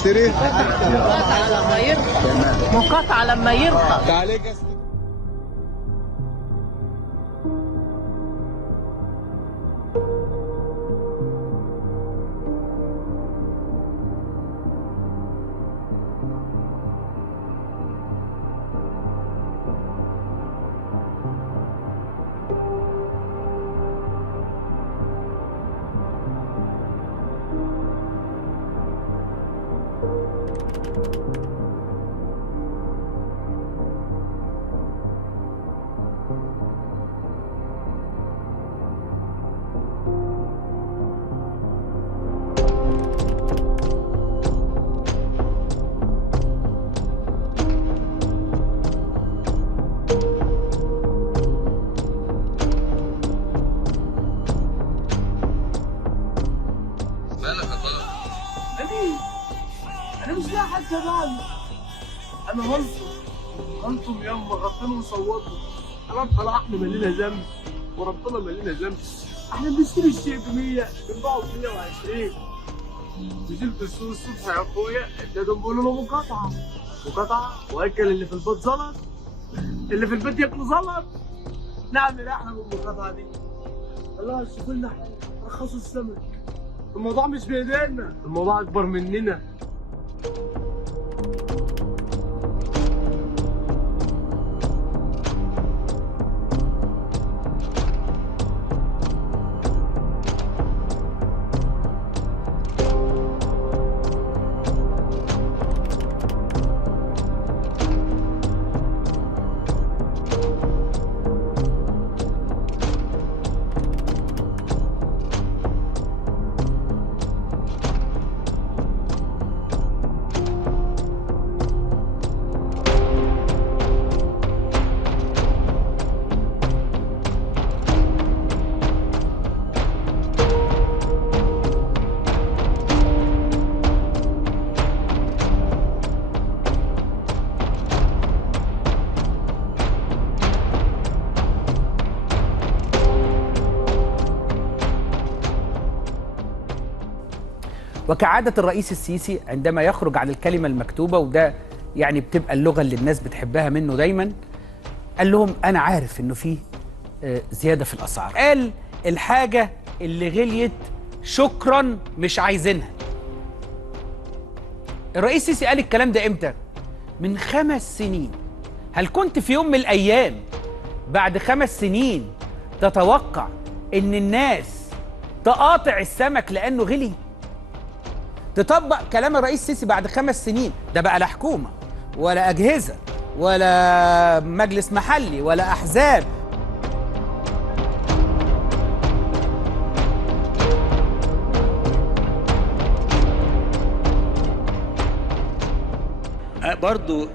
تشتري؟ مقاطعة لما يرفع، مقاطعة لما يرفع. تعالي قصدي. انا مش لاقي حد بالي. انا هلطم يما غطينا وصوتنا. انا طلع احنا مالينا ذنب وربنا مالينا ذنب. احنا بنشتري الشيء ب 100 بنباعه ب 120. نزلت السوق الصبح يا اخويا اديتهم بيقولوا له مقاطعه واكل اللي في البيت زلط، اللي في البيت ياكلوا زلط. نعمل ايه احنا بالمقاطعه دي؟ الله شوفوا لنا حاجه رخصوا السمك. الموضوع مش بايدينا، الموضوع اكبر مننا. وكعادة الرئيس السيسي عندما يخرج عن الكلمة المكتوبة، وده يعني بتبقى اللغة اللي الناس بتحبها منه دايما، قال لهم أنا عارف إنه في زيادة في الأسعار. قال الحاجة اللي غليت شكرا مش عايزينها. الرئيس السيسي قال الكلام ده إمتى؟ من 5 سنين. هل كنت في يوم من الأيام بعد 5 سنين تتوقع إن الناس تقاطع السمك لأنه غلي؟ تطبق كلام الرئيس السيسي بعد 5 سنين؟ ده بقى لا حكومة ولا أجهزة ولا مجلس محلي ولا أحزاب. برضو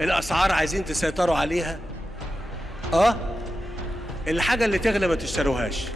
الأسعار عايزين تسيطروا عليها. الحاجة اللي تغلى ما تشتروهاش.